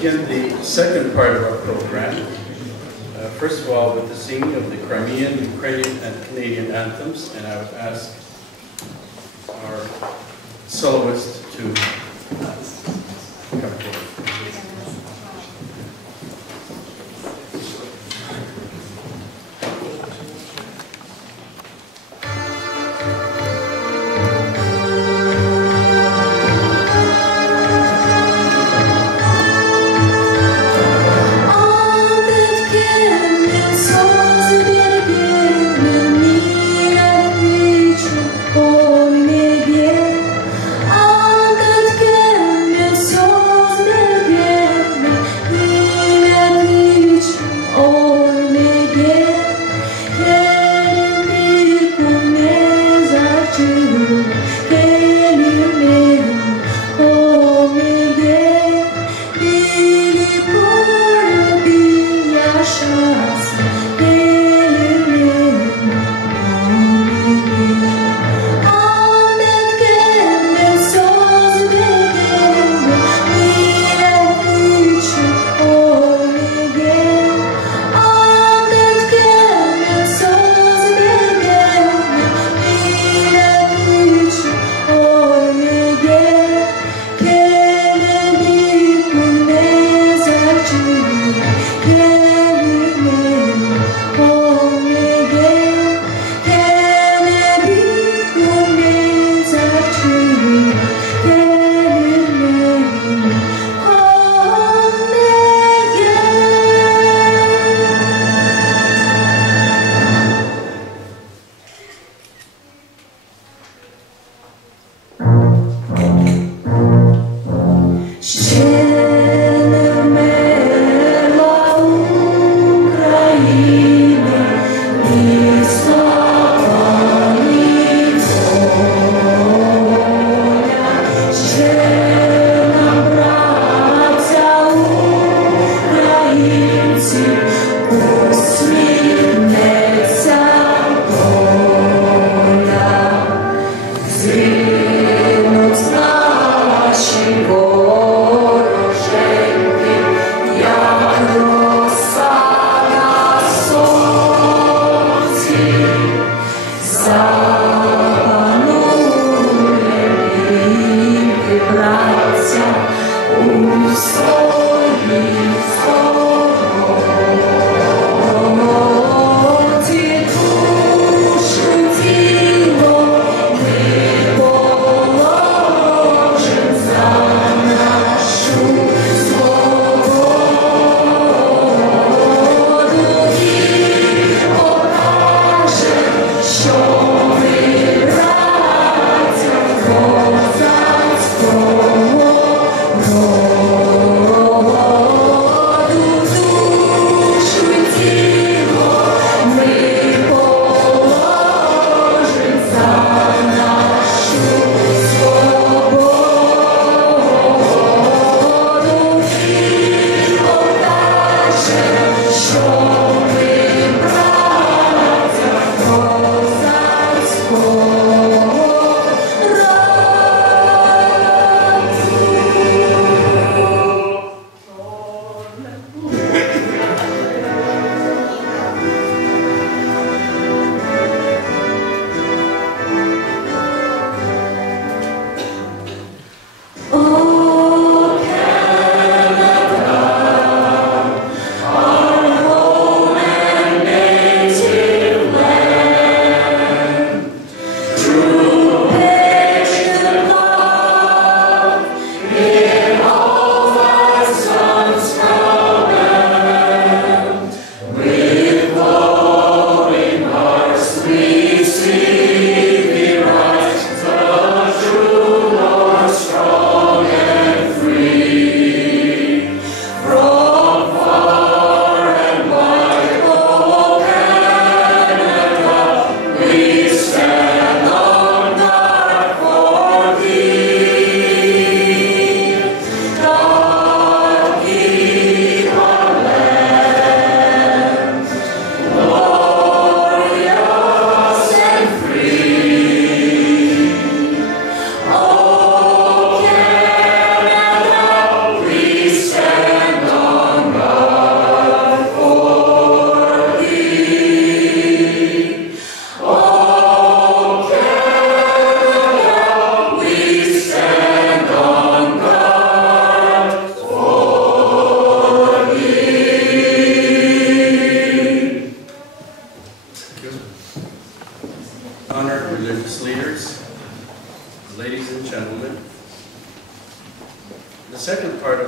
begin the second part of our program. First of all, with the singing of the Crimean, Ukrainian, and Canadian anthems, and I would ask our soloist to come forward. Ой, небе, а над кем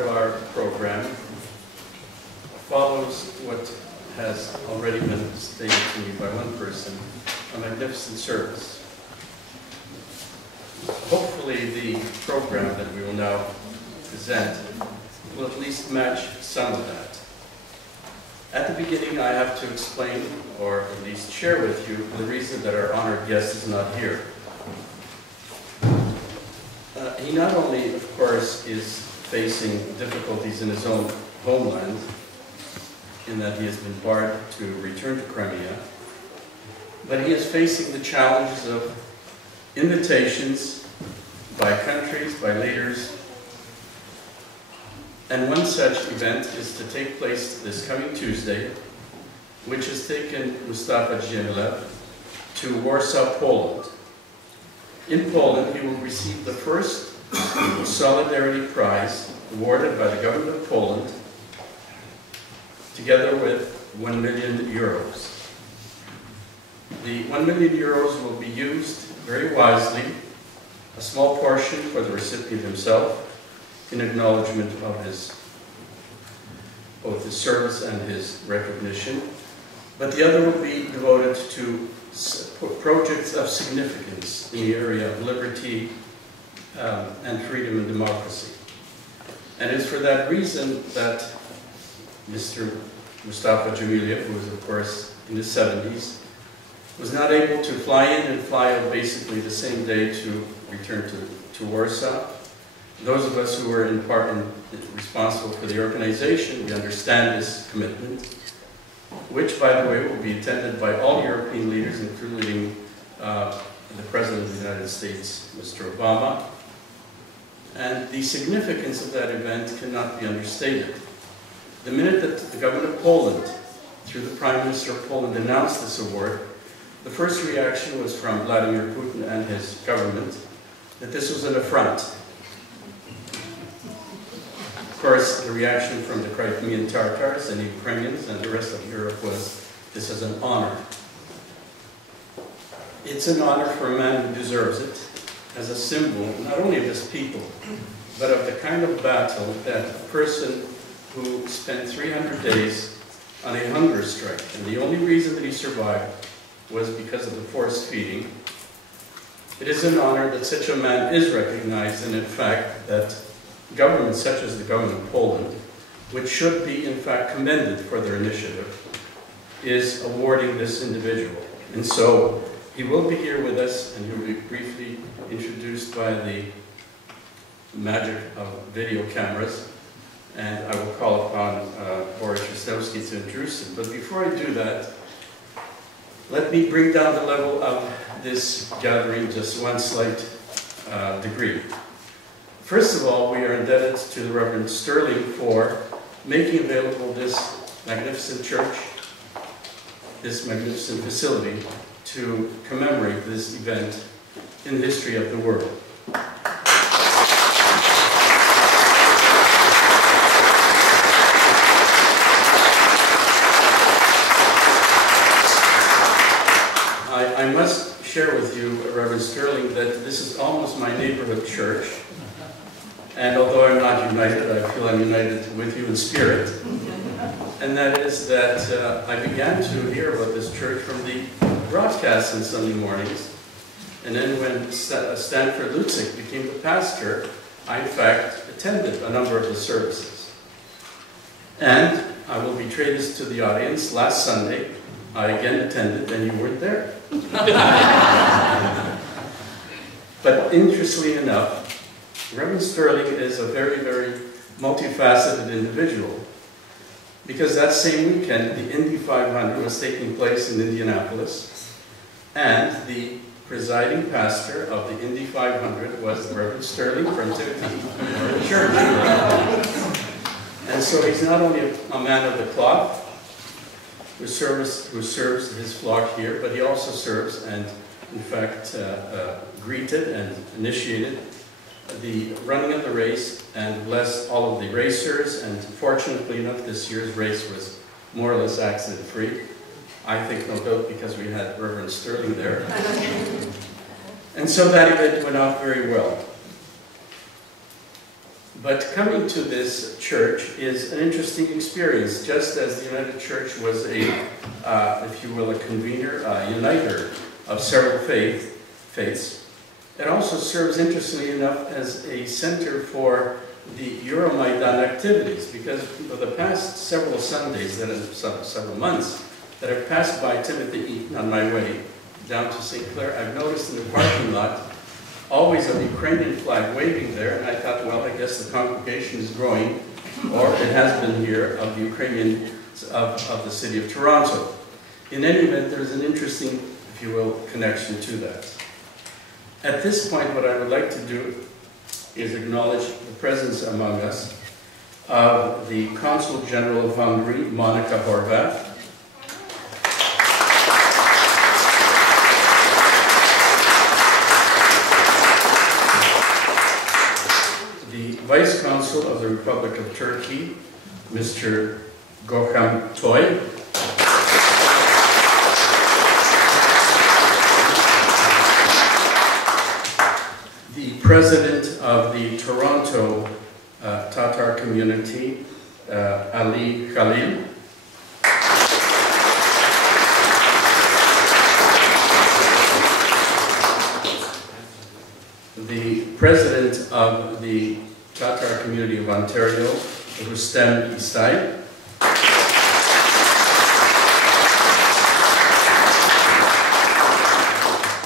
of our program follows what has already been stated to me by one person, a magnificent service. Hopefully the program that we will now present will at least match some of that. At the beginning, I have to explain, or at least share with you, the reason that our honored guest is not here. He not only, of course, is facing difficulties in his own homeland, in that he has been barred to return to Crimea, but he is facing the challenges of invitations by countries, by leaders, and one such event is to take place this coming Tuesday, which has taken Mustafa Djemilev to Warsaw, Poland. In Poland, he will receive the first Solidarity Prize awarded by the government of Poland, together with 1 million euros. The 1 million euros will be used very wisely, a small portion for the recipient himself, in acknowledgement of both his service and his recognition, but the other will be devoted to projects of significance in the area of liberty and freedom and democracy. And it's for that reason that Mr. Mustafa Djemilev, who is of course in his 70s, was not able to fly in and fly out basically the same day to return to Warsaw. Those of us who were in part responsible for the organization, we understand this commitment, which, by the way, will be attended by all European leaders, including the President of the United States, Mr. Obama. And the significance of that event cannot be understated. The minute that the government of Poland, through the Prime Minister of Poland, announced this award, the first reaction was from Vladimir Putin and his government that this was an affront. Of course, the reaction from the Crimean Tatars and the Ukrainians and the rest of Europe was, this is an honor. It's an honor for a man who deserves it, as a symbol not only of his people, but of the kind of battle that a person who spent 300 days on a hunger strike, and the only reason that he survived was because of the forced feeding. It is an honor that such a man is recognized, and in fact that governments such as the government of Poland, which should be in fact commended for their initiative, is awarding this individual. And so he will be here with us, and he will be briefly introduced by the magic of video cameras, and I will call upon Borys Wrzesnewskyj to introduce him. But before I do that, let me bring down the level of this gathering just one slight degree. First of all, we are indebted to the Reverend Sterling for making available this magnificent church, this magnificent facility, to commemorate this event in the history of the world. I must share with you, Reverend Sterling, that this is almost my neighborhood church. And although I'm not united, I feel I'm united with you in spirit. And that is that I began to hear about this church from the broadcasts on Sunday mornings. And then when Stanford Lutzik became the pastor, I in fact attended a number of the services. And I will betray this to the audience. Last Sunday, I again attended, and you weren't there. But interestingly enough, Reverend Sterling is a very, very multifaceted individual, because that same weekend, the Indy 500 was taking place in Indianapolis, and the presiding pastor of the Indy 500 was the Reverend Sterling from Timothy Church. And so he's not only a man of the cloth, who serves his flock here, but he also serves and, in fact, greeted and initiated the running of the race and blessed all of the racers. And fortunately enough, this year's race was more or less accident-free. I think no doubt because we had Reverend Sterling there. And so that event went off very well. But coming to this church is an interesting experience, just as the United Church was a, if you will, a convener, a uniter of several faiths. It also serves, interestingly enough, as a center for the Euromaidan activities, because for the past several Sundays, several months, that have passed by Timothy Eaton on my way down to St. Clair, I've noticed in the parking lot always a Ukrainian flag waving there, and I thought, well, I guess the congregation is growing, or it has been here, of the Ukrainian, of the city of Toronto. In any event, there's an interesting, if you will, connection to that. At this point, what I would like to do is acknowledge the presence among us of the Consul General of Hungary, Monica Horvath, the Vice Consul of the Republic of Turkey, Mr. Gökhan Toy, the President of the Toronto Tatar community, Ali Khalil, the President of the Tatar community of Ontario, Wrzesnewskyj,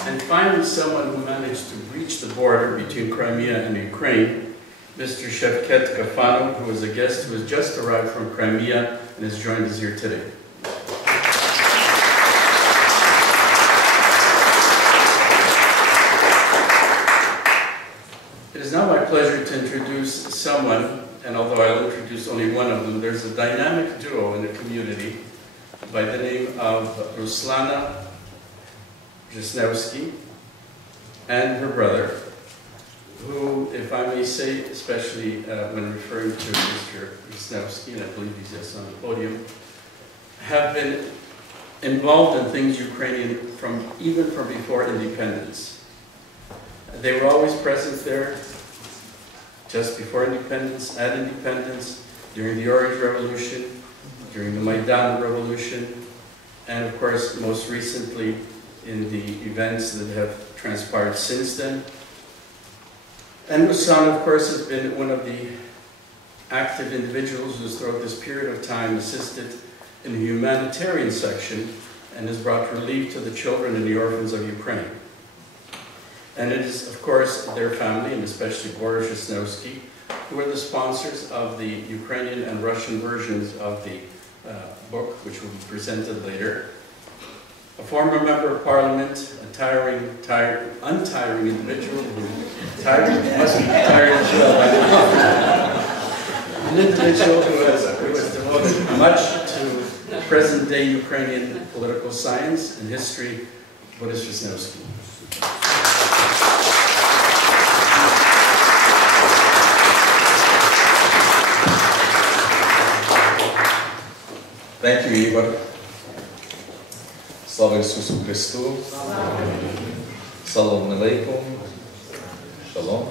and finally someone who managed to breach the border between Crimea and Ukraine, Mr. Shevket Gafano, who is a guest who has just arrived from Crimea and has joined us here today. It is now my pleasure to introduce someone, and although I'll introduce only one of them, there's a dynamic duo in the community by the name of Ruslana Wrzesnewskyj and her brother, who, if I may say, especially when referring to Mr. Wrzesnewskyj, and I believe he's just on the podium, have been involved in things Ukrainian even from before independence. They were always present there, just before independence, at independence, during the Orange Revolution, during the Maidan Revolution, and of course, most recently, in the events that have transpired since then. And Ruslan, of course, has been one of the active individuals who has throughout this period of time assisted in the humanitarian section and has brought relief to the children and the orphans of Ukraine. And it is, of course, their family, and especially Borys Wrzesnewskyj, who are the sponsors of the Ukrainian and Russian versions of the book, which will be presented later. A former member of parliament, a untiring individual who must be tired as well by now. An individual who has devoted much to present-day Ukrainian political science and history, Borys Wrzesnewskyj. Thank you, Ihor. Слава Ісусу Христу. Салом алейкум. Шалом.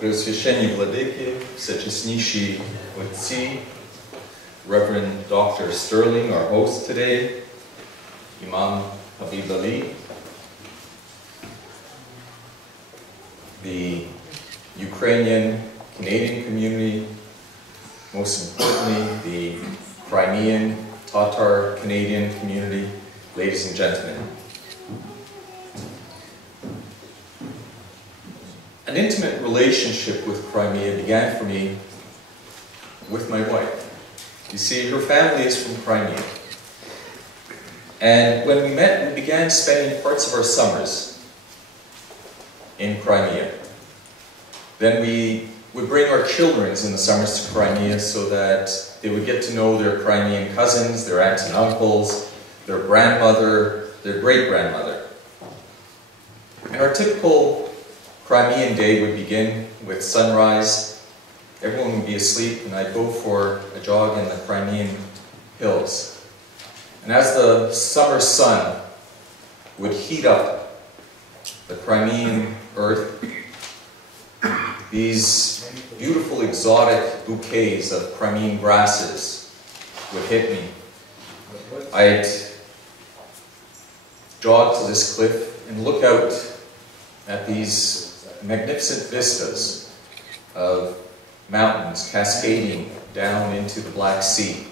Преосвященні владики, всечесніші отці, Reverend Dr. Sterling, our host today, Imam Habib Ali, the Ukrainian Canadian community, most importantly, the Crimean Tatar Canadian community, ladies and gentlemen. An intimate relationship with Crimea began for me with my wife. You see, her family is from Crimea. And when we met, we began spending parts of our summers in Crimea. Then we would bring our children in the summers to Crimea so that they would get to know their Crimean cousins, their aunts and uncles, their grandmother, their great-grandmother. And our typical Crimean day would begin with sunrise. Everyone would be asleep, and I'd go for a jog in the Crimean hills. And as the summer sun would heat up the Crimean earth, these beautiful exotic bouquets of Crimean grasses would hit me, I'd jog to this cliff and look out at these magnificent vistas of mountains cascading down into the Black Sea.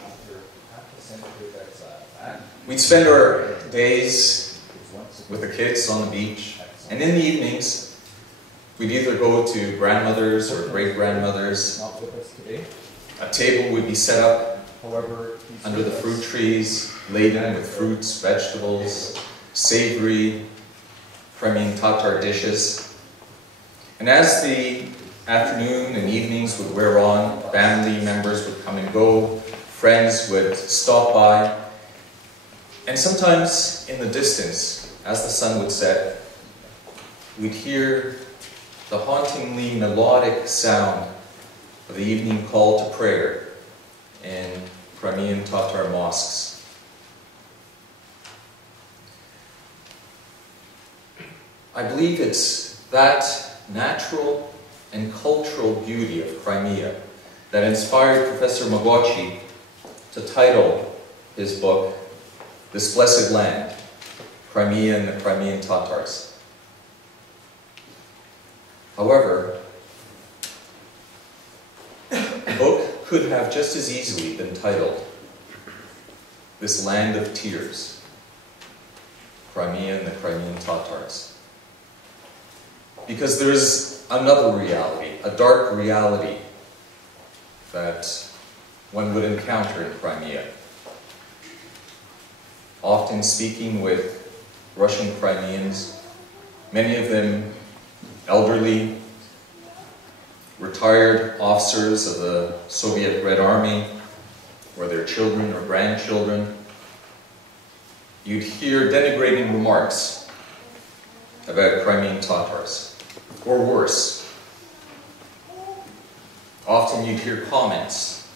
We'd spend our days with the kids on the beach, and in the evenings, we'd either go to grandmother's or great-grandmother's. A table would be set up under the fruit trees, laden with fruits, vegetables, savory Crimean Tatar dishes. And as the afternoon and evenings would wear on, family members would come and go, friends would stop by, and sometimes in the distance, as the sun would set, we'd hear the hauntingly melodic sound of the evening call to prayer in Crimean Tatar mosques. I believe it's that natural and cultural beauty of Crimea that inspired Professor Magocsi to title his book, This Blessed Land, Crimea and the Crimean Tatars. However, the book could have just as easily been titled, This Land of Tears, Crimea and the Crimean Tatars. Because there's another reality, a dark reality, that one would encounter in Crimea. Often speaking with Russian Crimeans, many of them elderly, retired officers of the Soviet Red Army, or their children or grandchildren, you'd hear denigrating remarks about Crimean Tatars. Or worse, often you'd hear comments.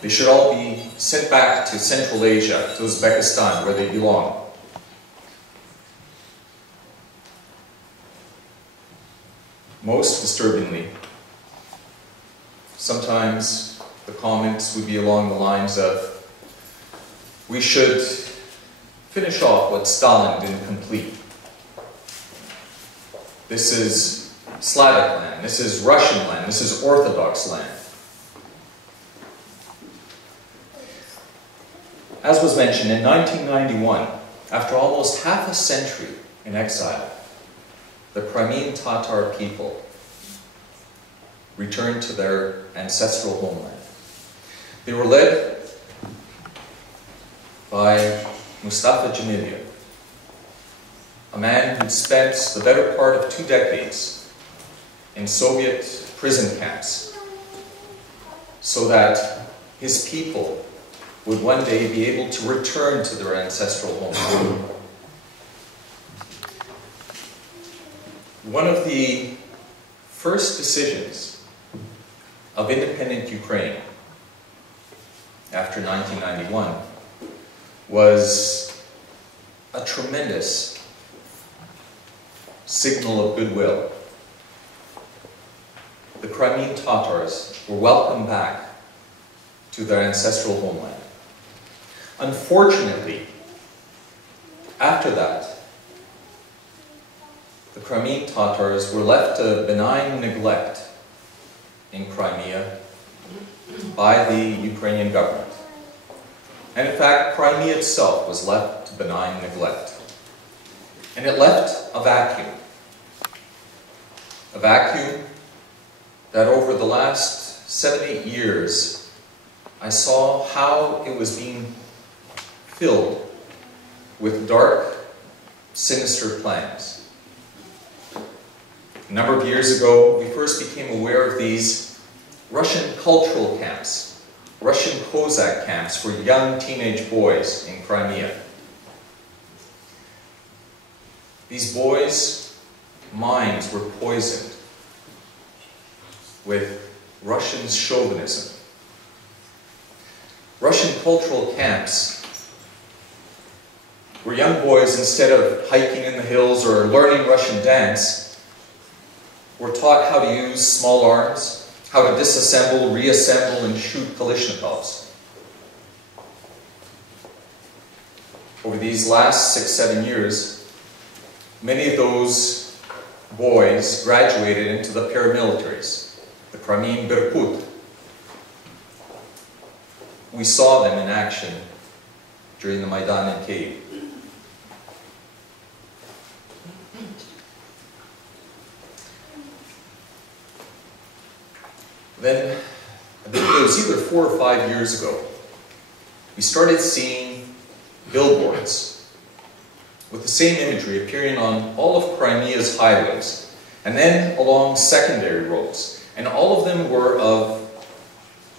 They should all be sent back to Central Asia, to Uzbekistan, where they belong. Most disturbingly, sometimes the comments would be along the lines of, we should finish off what Stalin didn't complete. This is Slavic land, this is Russian land, this is Orthodox land. As was mentioned, in 1991, after almost half a century in exile, the Crimean Tatar people returned to their ancestral homeland. They were led by Mustafa Dzhemiliev, a man who'd spent the better part of 2 decades in Soviet prison camps so that his people would one day be able to return to their ancestral homeland. One of the first decisions of independent Ukraine after 1991 was a tremendous signal of goodwill. The Crimean Tatars were welcomed back to their ancestral homeland. Unfortunately, after that, the Crimean Tatars were left to benign neglect in Crimea by the Ukrainian government. And in fact, Crimea itself was left to benign neglect. And it left a vacuum. A vacuum that over the last 7-8 years, I saw how it was being filled with dark, sinister plans. A number of years ago, we first became aware of these Russian cultural camps, Russian Cossack camps for young teenage boys in Crimea. These boys' minds were poisoned with Russian chauvinism. Russian cultural camps where young boys, instead of hiking in the hills or learning Russian dance, were taught how to use small arms, how to disassemble, reassemble, and shoot Kalashnikovs. Over these last 6-7 years, many of those boys graduated into the paramilitaries, the Crimean Berkut. We saw them in action during the Maidan cave. Then, I think it was either 4 or 5 years ago, we started seeing billboards with the same imagery appearing on all of Crimea's highways, and then along secondary roads. And all of them were of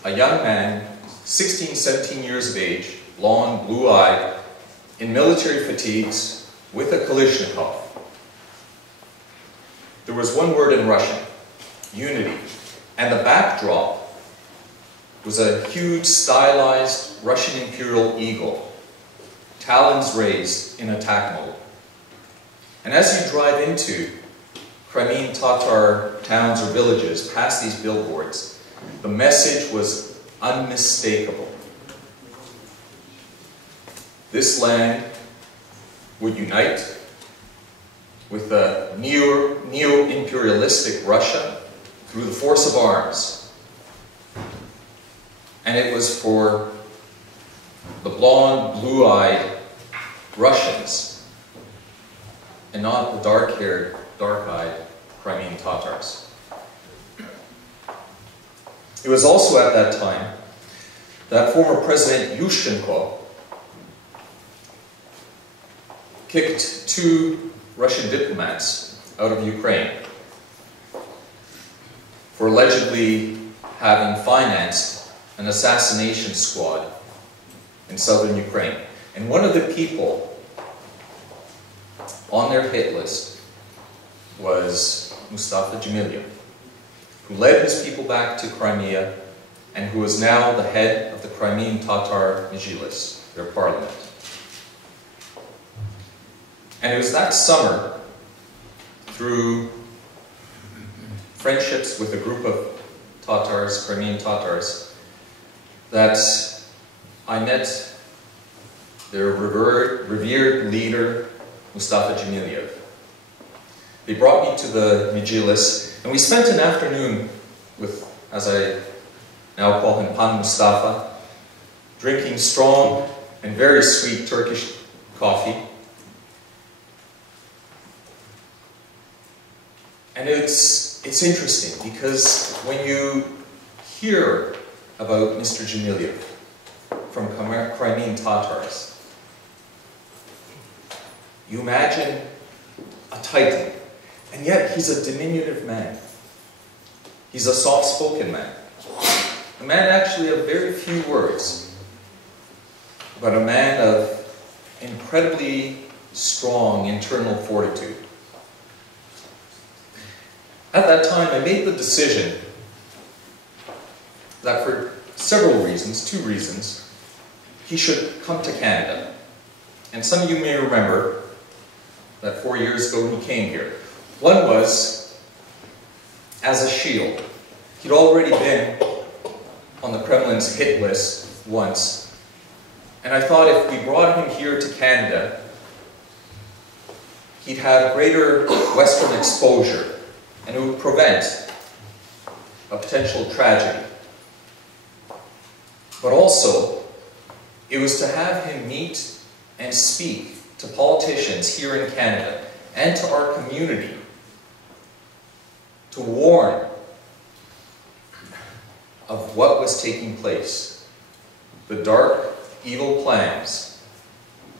a young man, 16, 17 years of age, blonde, blue-eyed, in military fatigues, with a Kalashnikov. There was one word in Russian, unity. And the backdrop was a huge stylized Russian imperial eagle, talons raised in attack mode. And as you drive into Crimean Tatar towns or villages, past these billboards, the message was unmistakable. This land would unite with the neo-imperialistic Russia through the force of arms. And it was for the blonde, blue-eyed Russians and not the dark-haired, dark-eyed Crimean Tatars. It was also at that time that former President Yushchenko kicked 2 Russian diplomats out of Ukraine for allegedly having financed an assassination squad in southern Ukraine. And one of the people on their hit list was Mustafa Dzhemiliev, who led his people back to Crimea and who is now the head of the Crimean Tatar Majlis, their parliament. And it was that summer, through friendships with a group of Tatars, Crimean Tatars, that I met their revered leader, Mustafa Dzhemiliev. They brought me to the Majlis, and we spent an afternoon with, as I now call him, Pan Mustafa, drinking strong and very sweet Turkish coffee. And it's interesting because when you hear about Mr. Dzhemiliev from Crimean Tatars, you imagine a titan, and yet he's a diminutive man. He's a soft-spoken man. A man actually of very few words, but a man of incredibly strong internal fortitude. At that time, I made the decision that for several reasons, 2 reasons, he should come to Canada. And some of you may remember that 4 years ago he came here. One was as a shield. He'd already been on the Kremlin's hit list once. And I thought if we brought him here to Canada, he'd have greater Western exposure, and it would prevent a potential tragedy. But also, it was to have him meet and speak to politicians here in Canada and to our community to warn of what was taking place, the dark, evil plans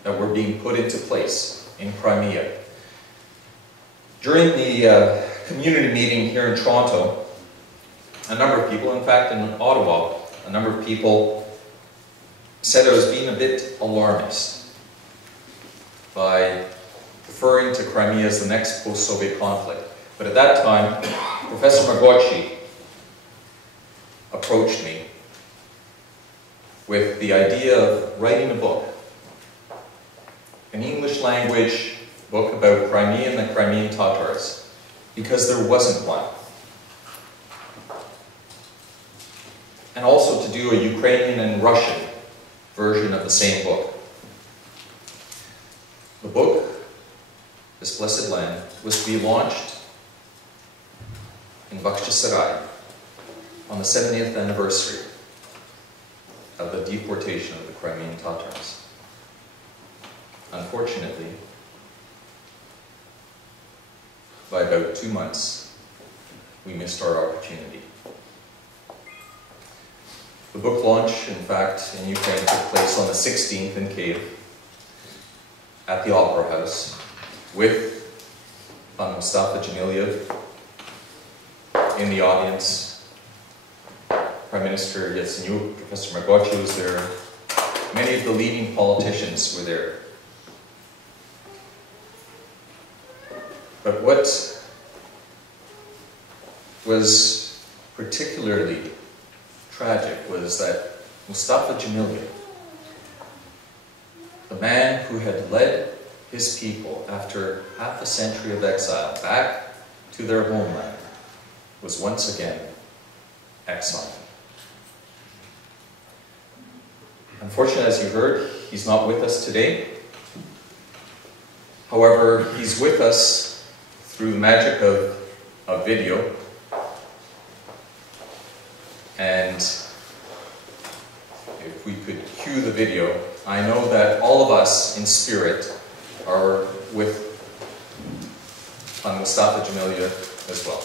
that were being put into place in Crimea. During the community meeting here in Toronto, a number of people, in fact in Ottawa, a number of people said I was being a bit alarmist by referring to Crimea as the next post-Soviet conflict. But at that time, Professor Magocsi approached me with the idea of writing a book, an English language book about Crimea and the Crimean Tatars. because there wasn't one. And also to do a Ukrainian and Russian version of the same book. The book, This Blessed Land, was to be launched in Wrzesnewskyj on the 70th anniversary of the deportation of the Crimean Tatars. Unfortunately, by about 2 months, we missed our opportunity. The book launch, in fact, in Ukraine took place on the 16th in Kyiv at the Opera House with Mustafa Jamiliev in the audience. Prime Minister Yatsenyuk, Professor Magocsi was there. Many of the leading politicians were there. But what was particularly tragic was that Mustafa Jamiliev, the man who had led his people after half a century of exile back to their homeland, was once again exiled. Unfortunately, as you heard, he's not with us today. However, he's with us through the magic of video. And if we could cue the video, I know that all of us in spirit are with Mustafa Jamiliev as well.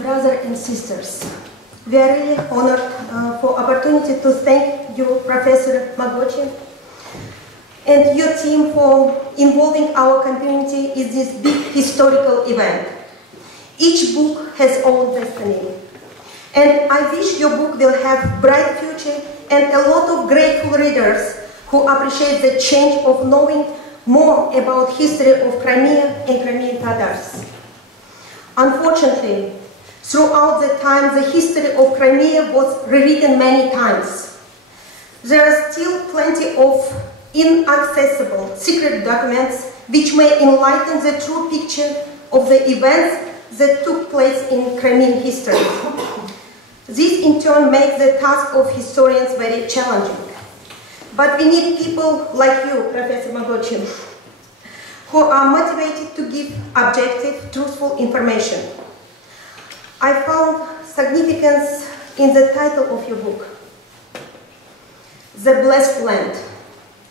Brothers and sisters, we are really honored for opportunity to thank you, Professor Magocsi, and your team for involving our community in this big historical event. Each book has own destiny. And I wish your book will have bright future and a lot of grateful readers who appreciate the change of knowing more about history of Crimea and Crimean Tatars. Unfortunately, throughout the time, the history of Crimea was rewritten many times. There are still plenty of inaccessible secret documents which may enlighten the true picture of the events that took place in Crimean history. This in turn makes the task of historians very challenging. But we need people like you, Professor Magocsi, who are motivated to give objective, truthful information. I found significance in the title of your book, The Blessed Land,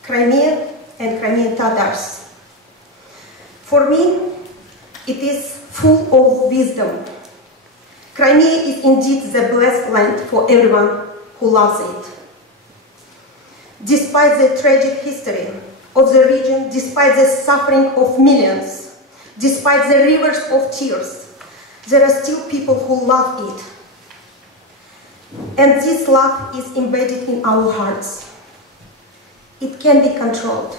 Crimea and Crimean Tatars. For me, it is full of wisdom. Crimea is indeed the blessed land for everyone who loves it. Despite the tragic history of the region, despite the suffering of millions, despite the rivers of tears, there are still people who love it. And this love is embedded in our hearts. It can be controlled.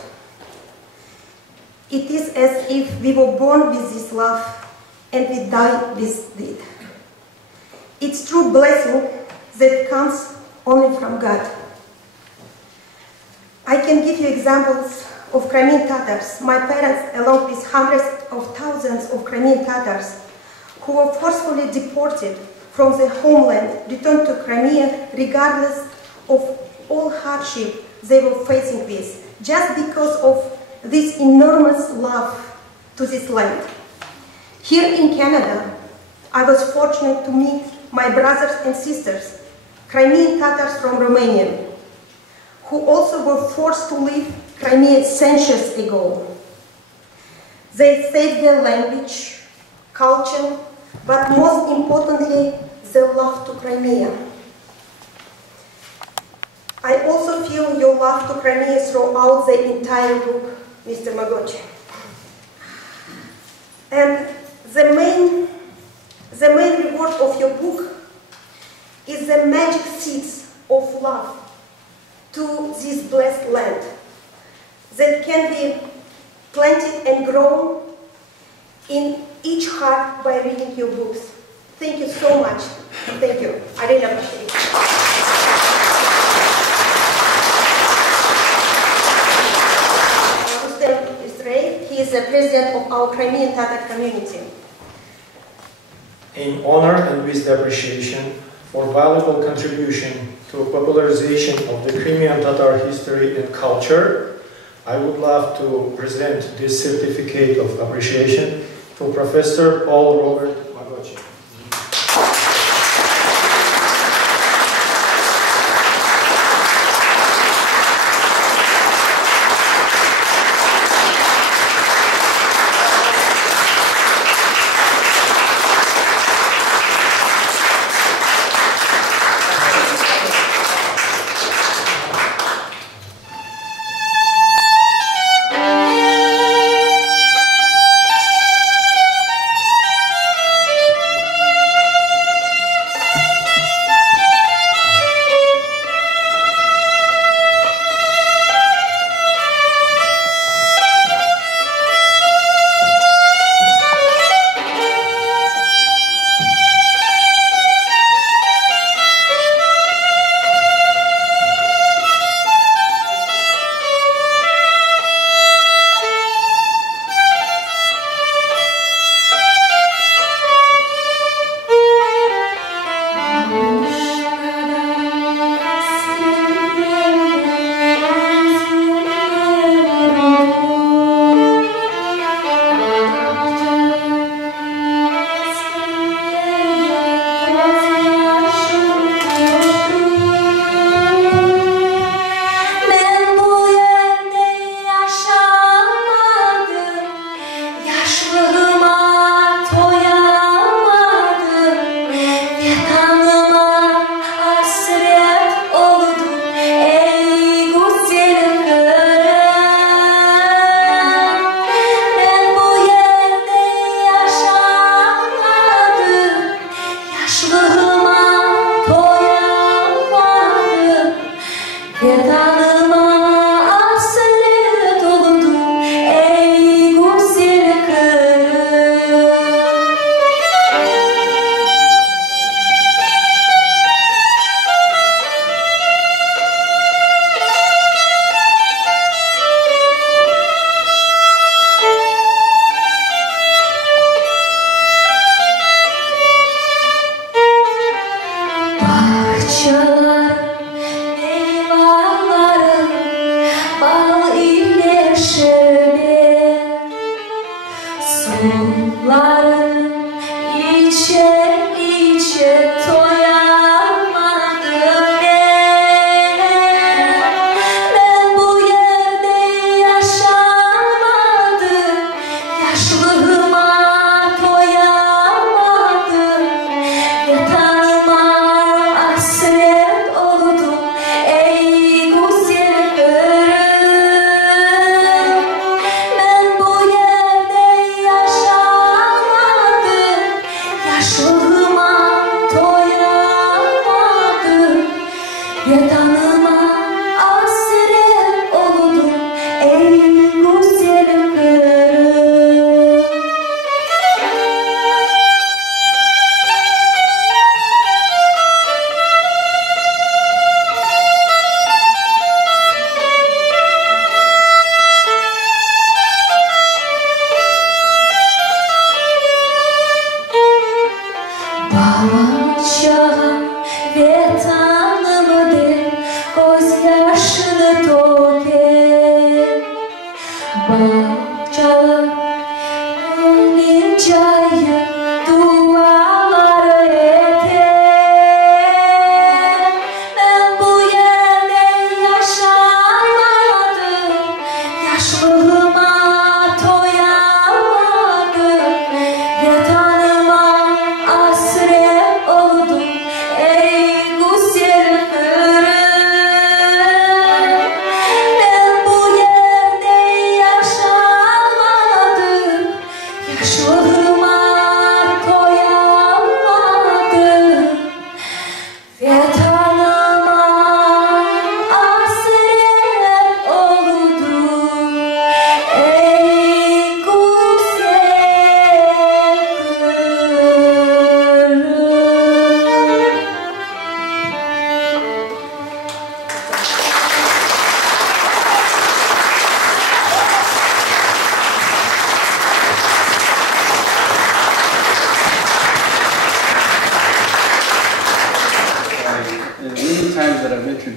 It is as if we were born with this love and we die with it. It's true blessing that comes only from God. I can give you examples of Crimean Tatars. My parents, along with hundreds of thousands of Crimean Tatars who were forcefully deported from their homeland, returned to Crimea regardless of all hardship they were facing with, just because of this enormous love to this land. Here in Canada, I was fortunate to meet my brothers and sisters, Crimean Tatars from Romania, who also were forced to leave Crimea centuries ago. They saved their language, culture, but most importantly, their love to Crimea. I also feel your love to Crimea throughout the entire book, Mr. Magocsi. And the main reward of your book is the magic seeds of love to this blessed land that can be planted and grown in each heart by reading your books. Thank you so much. Thank you. I really appreciate it. He is the president of our Crimean Tatar community. In honor and with appreciation for valuable contribution to popularization of the Crimean Tatar history and culture, I would love to present this certificate of appreciation to Professor Paul Robert Magocsi.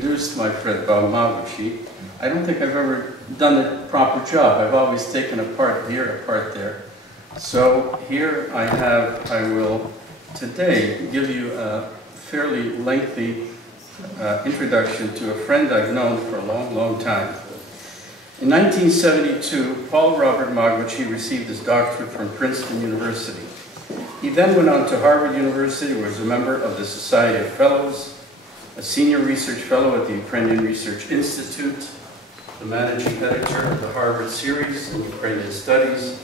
introduced my friend Magocsi, I don't think I've ever done a proper job. I've always taken a part here, a part there. So here I will today give you a fairly lengthy introduction to a friend I've known for a long, long time. In 1972, Paul Robert Magocsi received his doctorate from Princeton University. He then went on to Harvard University, where he was a member of the Society of Fellows, a senior research fellow at the Ukrainian Research Institute, the managing editor of the Harvard series on Ukrainian Studies,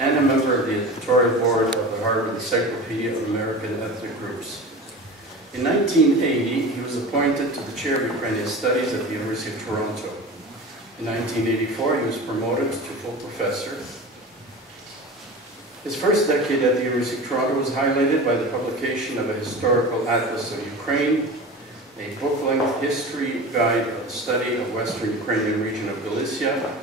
and a member of the editorial board of the Harvard Encyclopedia of American Ethnic Groups. In 1980, he was appointed to the chair of Ukrainian Studies at the University of Toronto. In 1984, he was promoted to full professor. His first decade at the University of Toronto was highlighted by the publication of a historical atlas of Ukraine, a book-length history guide of the study of Western Ukrainian region of Galicia,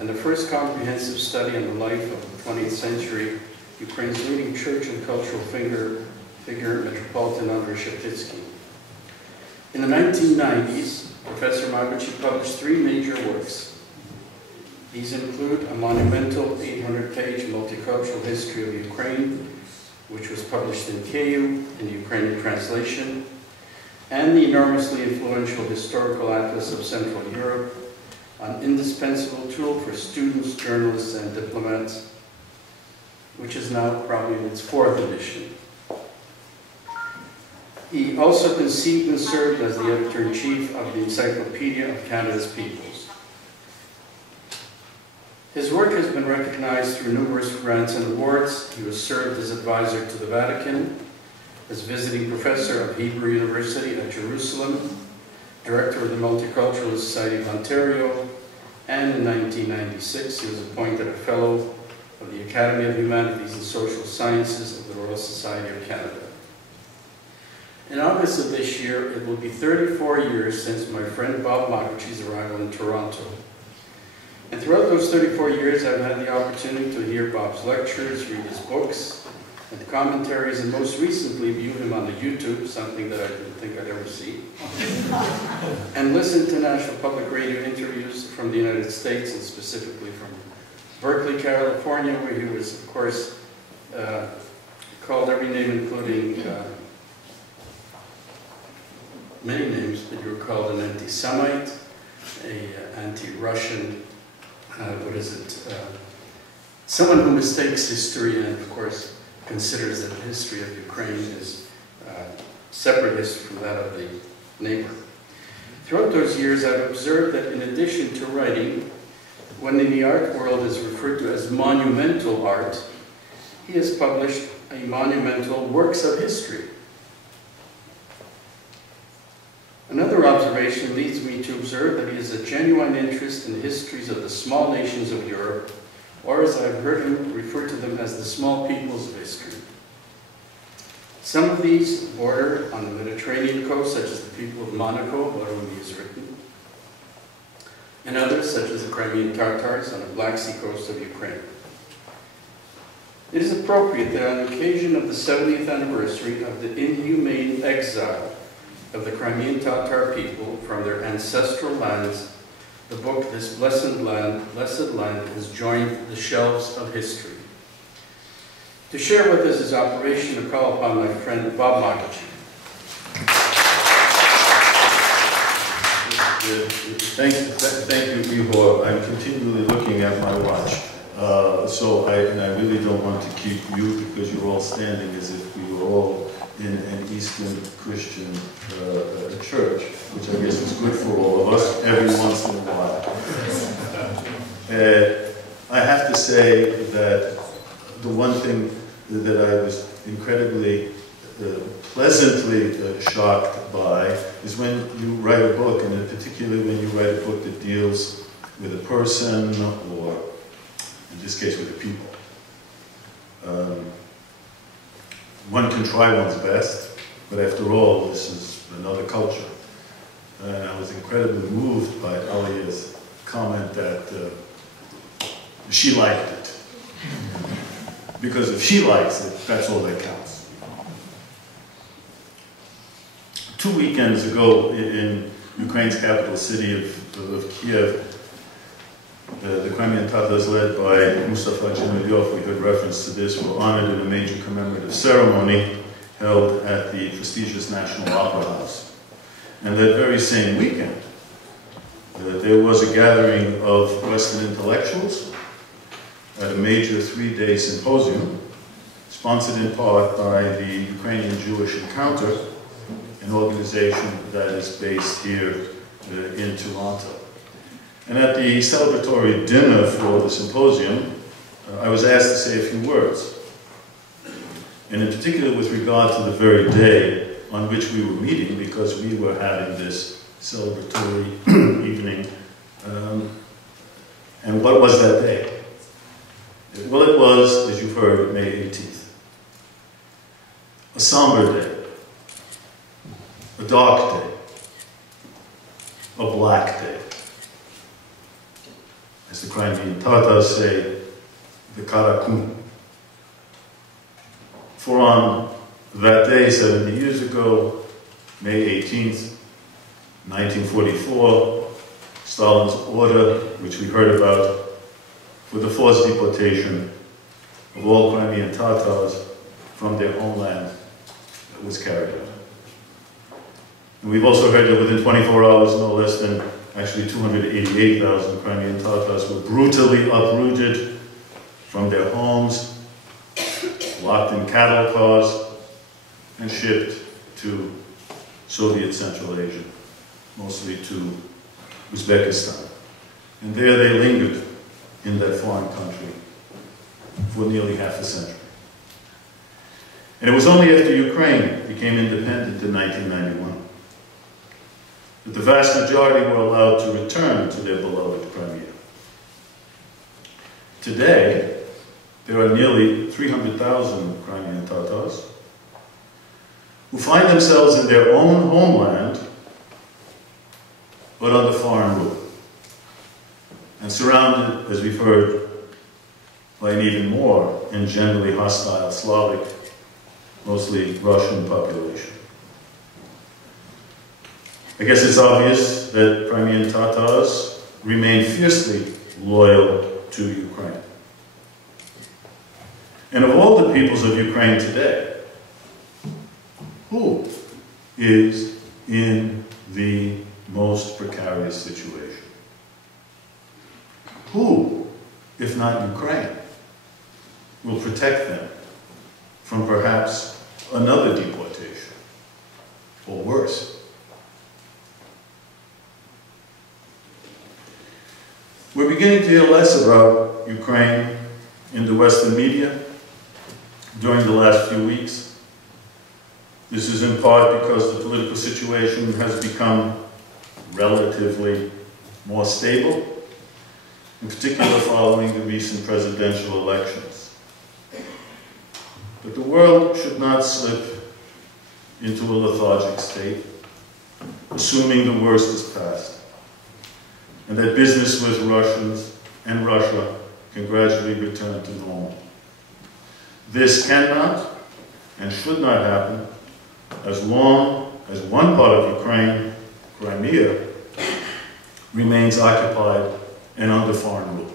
and the first comprehensive study on the life of the 20th century Ukraine's leading church and cultural figure Metropolitan Andrei Sheptytsky. In the 1990s, Professor Magocsi published 3 major works. These include a monumental 800-page multicultural history of Ukraine, which was published in Kyiv in the Ukrainian translation, and the enormously influential historical atlas of Central Europe, an indispensable tool for students, journalists, and diplomats, which is now probably in its 4th edition. He also conceived and served as the editor-in-chief of the Encyclopedia of Canada's Peoples. His work has been recognized through numerous grants and awards. He was served as advisor to the Vatican, as visiting professor of Hebrew University at Jerusalem, director of the Multicultural Society of Ontario, and in 1996 he was appointed a fellow of the Academy of Humanities and Social Sciences of the Royal Society of Canada. In August of this year, it will be 34 years since my friend Bob Magocsi's arrival in Toronto. And throughout those 34 years, I've had the opportunity to hear Bob's lectures, read his books, and commentaries, and most recently view him on the YouTube, something that I didn't think I'd ever see, and listen to National Public Radio interviews from the United States, and specifically from Berkeley, California, where he was, of course, called every name, including many names, but you were called an anti-Semite, an anti-Russian, someone who mistakes history and, of course, considers that the history of Ukraine is separate history from that of the neighbor. Throughout those years, I've observed that in addition to writing, when in the art world is referred to as monumental art, he has published a monumental works of history. Another observation leads me to observe that he has a genuine interest in the histories of the small nations of Europe, or as I've heard him refer to them as the small peoples of history. Some of these border on the Mediterranean coast, such as the people of Monaco, about whom he has written, and others, such as the Crimean Tatars on the Black Sea coast of Ukraine. It is appropriate that on the occasion of the 70th anniversary of the inhumane exile of the Crimean Tatar people from their ancestral lands, the book This Blessed Land has joined the shelves of history. To share with us his operation, I call upon my friend Bob Magocsi. Thank you, Ihor. I'm continually looking at my watch. And I really don't want to keep you because you're all standing as if we were all in an Eastern Christian church, which I guess is good for all of us every once in a while. I have to say that the one thing that I was incredibly pleasantly shocked by is when you write a book, and particularly when you write a book that deals with a person, or in this case with a people. One can try one's best, but after all, this is another culture. And I was incredibly moved by Alia's comment that she liked it. Because if she likes it, that's all that counts. 2 weekends ago in Ukraine's capital city of Kiev, the Crimean Tatars, led by Mustafa Dzhemilyov, we heard reference to this, were honored in a major commemorative ceremony held at the prestigious National Opera House. And that very same weekend, there was a gathering of Western intellectuals at a major 3-day symposium, sponsored in part by the Ukrainian Jewish Encounter, an organization that is based here in Toronto. And at the celebratory dinner for the symposium, I was asked to say a few words. And in particular with regard to the very day on which we were meeting, because we were having this celebratory evening. And what was that day? Well, it was, as you've heard, May 18th. A somber day. A dark day. A black day. As the Crimean Tatars say, the Karakum. For on that day, 70 years ago, May 18th, 1944, Stalin's order, which we heard about, for the forced deportation of all Crimean Tatars from their homeland was carried out. And we've also heard that within 24 hours, no less than actually 288,000 Crimean Tatars were brutally uprooted from their homes, locked in cattle cars, and shipped to Soviet Central Asia, mostly to Uzbekistan. And there they lingered in that foreign country for nearly half a century. And it was only after Ukraine became independent in 1991 that the vast majority were allowed to return to their beloved Crimea. Today, there are nearly 300,000 Crimean Tatars who find themselves in their own homeland, but under foreign rule, and surrounded, as we've heard, by an even more and generally hostile Slavic, mostly Russian population. I guess it's obvious that Crimean Tatars remain fiercely loyal to Ukraine. And of all the peoples of Ukraine today, who is in the most precarious situation? Who, if not Ukraine, will protect them from perhaps another deportation, or worse? We're beginning to hear less about Ukraine in the Western media during the last few weeks. This is in part because the political situation has become relatively more stable, in particular following the recent presidential elections. But the world should not slip into a lethargic state, assuming the worst is past, and that business with Russians and Russia can gradually return to normal. This cannot and should not happen as long as one part of Ukraine, Crimea, remains occupied and under foreign rule.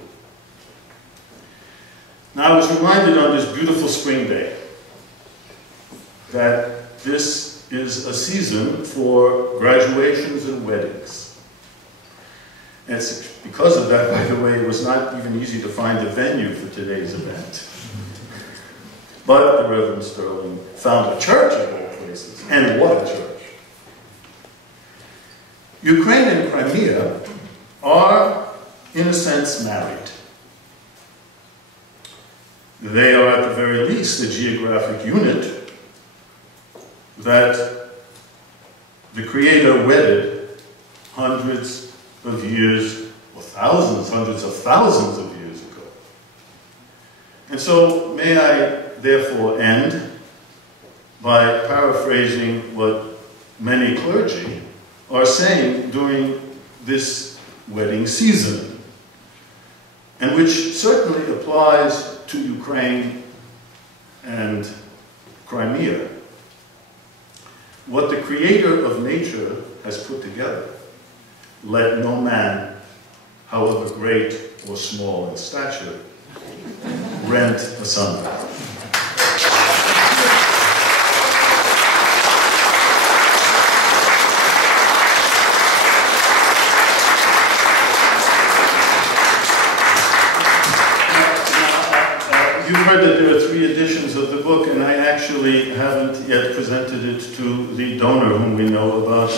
Now, I was reminded on this beautiful spring day that this is a season for graduations and weddings. And it's because of that, by the way, it was not even easy to find a venue for today's event. But the Reverend Sterling found a church of all places, and what a church. Ukraine and Crimea are, in a sense, married. They are, at the very least, a geographic unit that the Creator wedded hundreds of years, or thousands, hundreds of thousands of years ago. And so, may I therefore end by paraphrasing what many clergy are saying during this wedding season, and which certainly applies to Ukraine and Crimea. What the Creator of nature has put together let no man, however great or small in stature, rent asunder. You've heard that there are 3 editions of the book, and I actually haven't yet presented it to the donor whom we know about,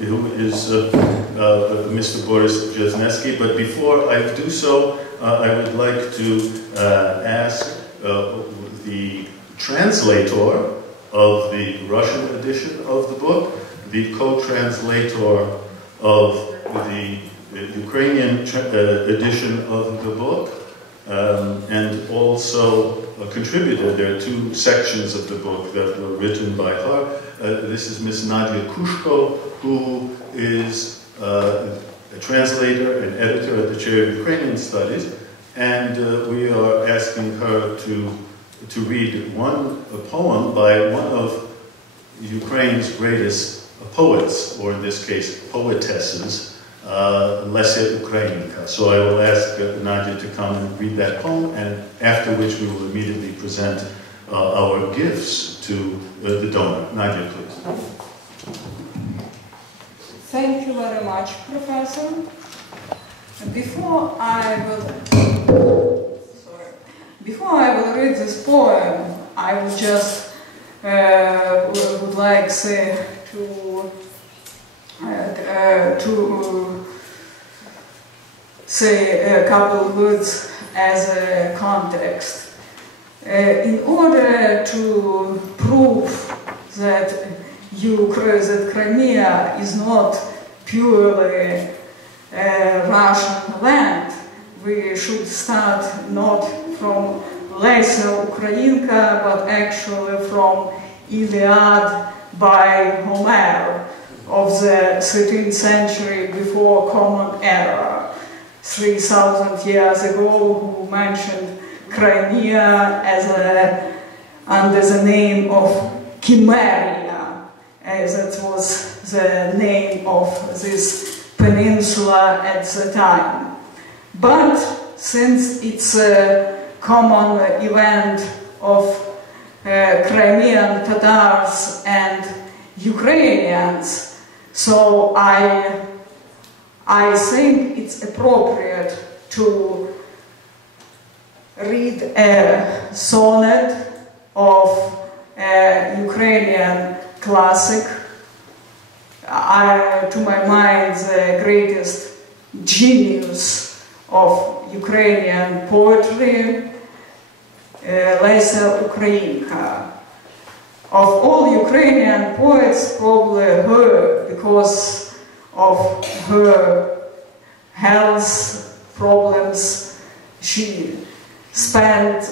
who is Mr. Borys Wrzesnewskyj. But before I do so, I would like to ask the translator of the Russian edition of the book, the co-translator of the Ukrainian edition of the book, and also a contributor. There are 2 sections of the book that were written by her. This is Miss Nadia Kushko, who is a translator and editor at the Chair of Ukrainian Studies, and we are asking her to read a poem by one of Ukraine's greatest poets, or in this case, poetesses, Lesya Ukrainka. So I will ask Nadia to come and read that poem, and after which we will immediately present our gifts to the donor. Nadia, please. Thank you very much, Professor. Before I will read this poem, I would just would like say to say a couple of words as a context. In order to prove that Crimea is not purely Russian land, we should start not from Lesya Ukrainka, but actually from Iliad by Homer of the 13th century before Common Era, 3,000 years ago, who mentioned Crimea as under the name of Cimmeria, as that was the name of this peninsula at the time. But since it's a common event of Crimean Tatars and Ukrainians, so I think it's appropriate to read a sonnet of a Ukrainian classic, to my mind the greatest genius of Ukrainian poetry, Lesya Ukrainka. Of all Ukrainian poets, probably her, because of her health problems, she spent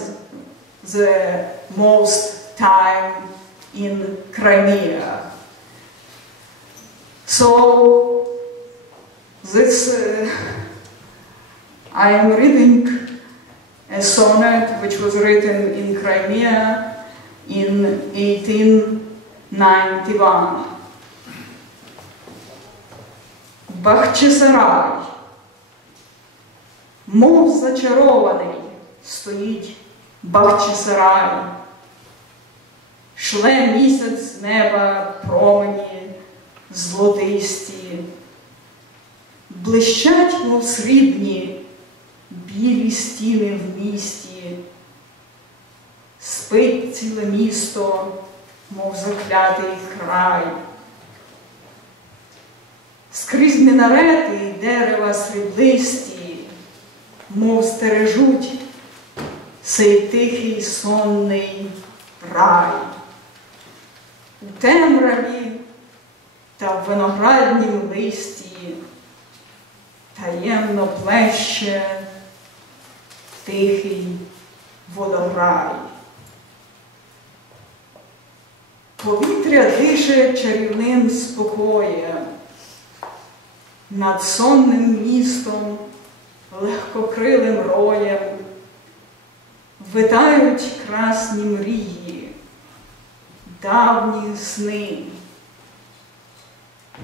the most time in Crimea. So this I am reading a sonnet which was written in Crimea in 1891. Бахчисарай, мов зачарований, стоїть Бахчисарай. Шле місяць з неба промені золотисті, блищать, мов срібні, білі стіни в місті. Спить ціле місто, мов заклятий край. Скрізь мінарети й дерева сріблисті, мов стережуть сей тихий сонний рай. У темряві та в винограднім листі таємно плеще тихий водограй. Повітря дише чарівним спокоєм, над сонним містом, легкокрилим роєм витають красні мрії, давні сни.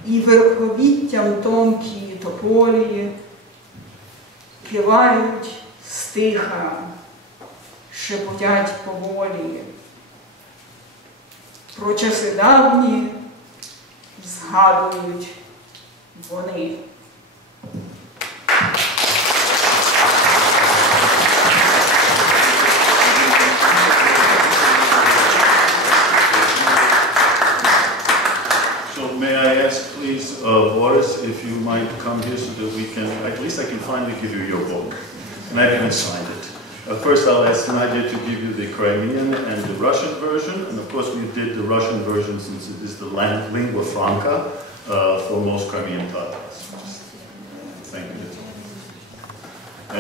і верховіттям тонкі тополі кивають стиха, шепотять поволі. Про часи давні згадують вони. May I ask, please, Borys, if you might come here so that we can, at least I can finally give you your book. And I haven't signed it. First, I'll ask Nadia to give you the Crimean and the Russian version. And of course, we did the Russian version since it is the lingua franca for most Crimean Tatars. Thank you.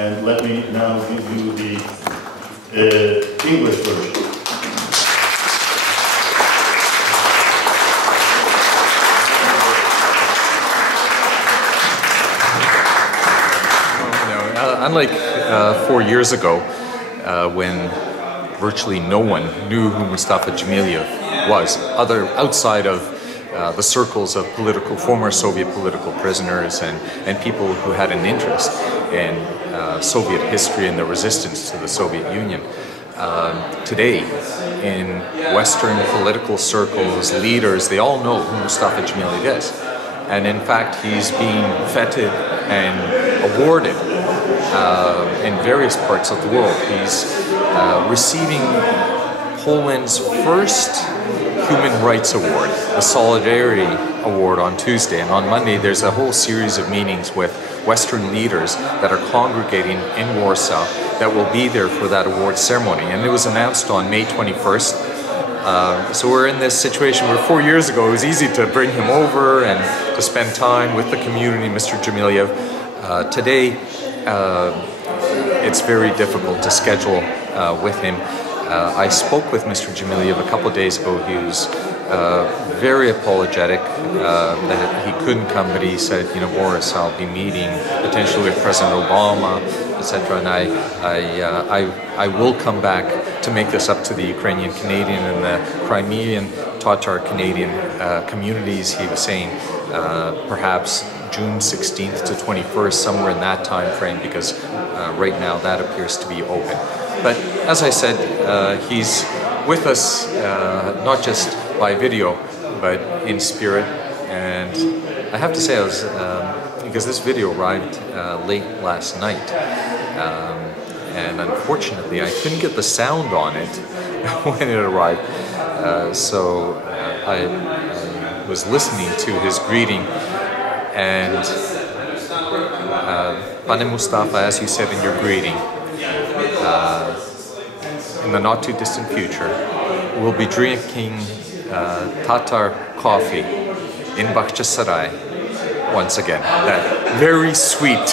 And let me now give you the English version. Unlike 4 years ago, when virtually no one knew who Mustafa Dzhemilev was, outside of the circles of former Soviet political prisoners and people who had an interest in Soviet history and the resistance to the Soviet Union. Today, in Western political circles, leaders, they all know who Mustafa Dzhemilev is. And in fact, he's being feted and awarded in various parts of the world. He's receiving Poland's first Human Rights Award, the Solidarity Award, on Tuesday. And on Monday, there's a whole series of meetings with Western leaders that are congregating in Warsaw that will be there for that award ceremony. And it was announced on May 21st. So we're in this situation where 4 years ago it was easy to bring him over and to spend time with the community, Mr. Dzhemilev. Today, it's very difficult to schedule with him. I spoke with Mr. Dzhemilev a couple of days ago. He was very apologetic that he couldn't come, but he said, you know, Borys, I'll be meeting potentially with President Obama, etc. And I will come back to make this up to the Ukrainian Canadian and the Crimean Tatar Canadian communities. He was saying perhaps June 16th to 21st, somewhere in that time frame, because right now that appears to be open. But as I said, he's with us not just by video, but in spirit. And I have to say, I was because this video arrived late last night, and unfortunately I couldn't get the sound on it when it arrived. So I was listening to his greeting. And Pane Mustafa, as you said in your greeting, in the not too distant future, we'll be drinking Tatar coffee in Bakhchisarai once again. That very sweet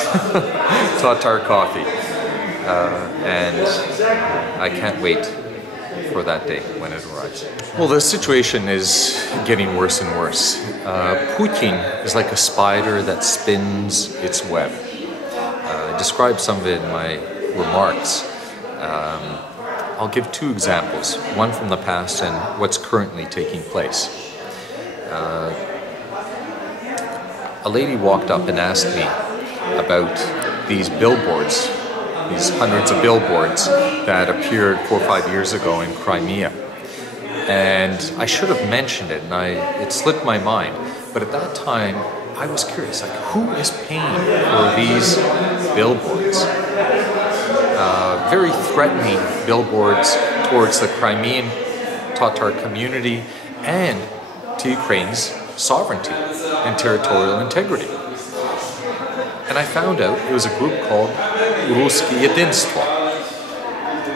Tatar coffee. And I can't wait for that day when it arrives. Well, the situation is getting worse and worse. Putin is like a spider that spins its web. I described some of it in my remarks. I'll give two examples, one from the past and what's currently taking place. A lady walked up and asked me about these billboards, these hundreds of billboards that appeared 4 or 5 years ago in Crimea. And I should have mentioned it, and it slipped my mind. But at that time, I was curious, like, who is paying for these billboards? Very threatening billboards towards the Crimean Tatar community and to Ukraine's sovereignty and territorial integrity. And I found out it was a group called Ruski Единство,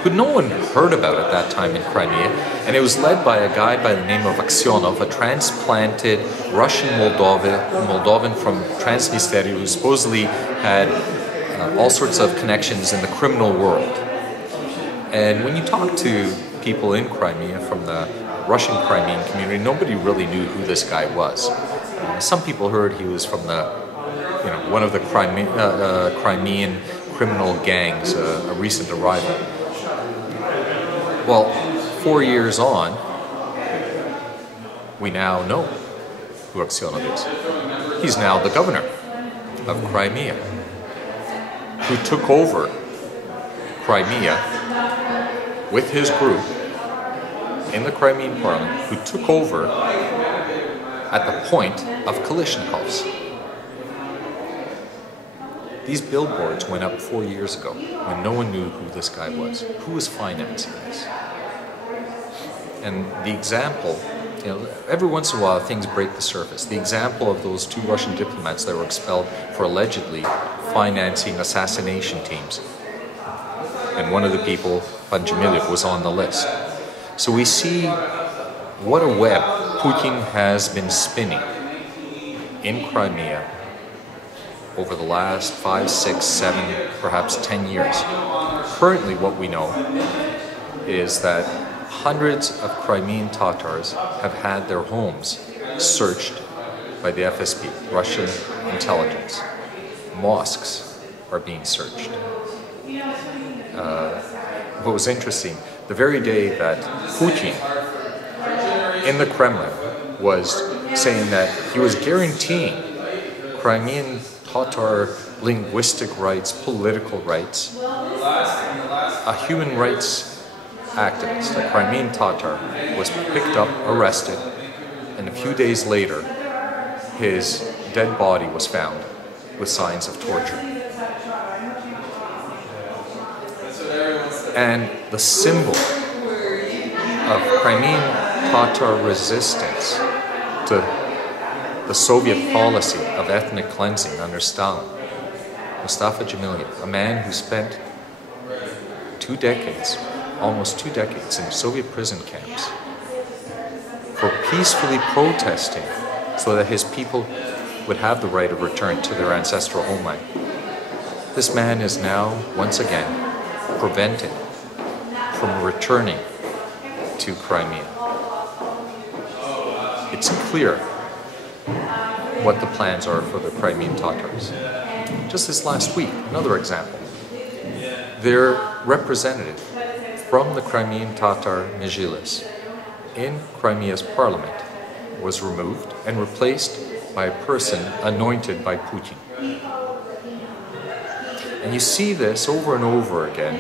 who no one heard about at that time in Crimea, and it was led by a guy by the name of Aksionov, a transplanted Russian Moldovan from Transnistria who supposedly had all sorts of connections in the criminal world. And when you talk to people in Crimea from the Russian Crimean community, nobody really knew who this guy was. Some people heard he was from the, one of the Crimean criminal gangs, a recent arrival. Well, 4 years on, we now know Wrzesnewskyj. He's now the governor of Crimea, who took over Crimea with his group in the Crimean parliament, who took over at the point of Kalashnikovs. These billboards went up 4 years ago when no one knew who this guy was. Who was financing this? And the example, you know, every once in a while things break the surface. The example of those 2 Russian diplomats that were expelled for allegedly financing assassination teams. And one of the people, Panjamilyev, was on the list. So we see what a web Putin has been spinning in Crimea over the last 5, 6, 7, perhaps 10 years. Currently what we know is that hundreds of Crimean Tatars have had their homes searched by the FSB, Russian intelligence. Mosques are being searched. What was interesting, the very day that Putin in the Kremlin was saying that he was guaranteeing Crimean Tatar linguistic rights, political rights, a human rights activist, a Crimean Tatar, was picked up, arrested, and a few days later, his dead body was found with signs of torture. And the symbol of Crimean Tatar resistance to the Soviet policy of ethnic cleansing under Stalin, Mustafa Jamilyev, a man who spent 2 decades, almost 2 decades in Soviet prison camps for peacefully protesting so that his people would have the right of return to their ancestral homeland. This man is now, once again, prevented from returning to Crimea. It's clear what the plans are for the Crimean Tatars. Just this last week, another example. Their representative from the Crimean Tatar Majlis in Crimea's parliament was removed and replaced by a person anointed by Putin. And you see this over and over again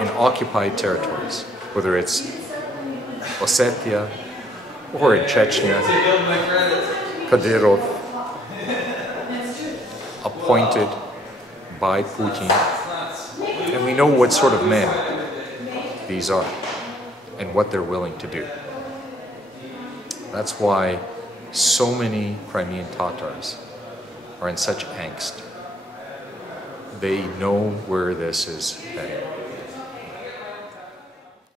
in occupied territories, whether it's Ossetia or in Chechnya. Kadyrov, appointed by Putin, and we know what sort of men these are and what they're willing to do. That's why so many Crimean Tatars are in such angst. They know where this is heading.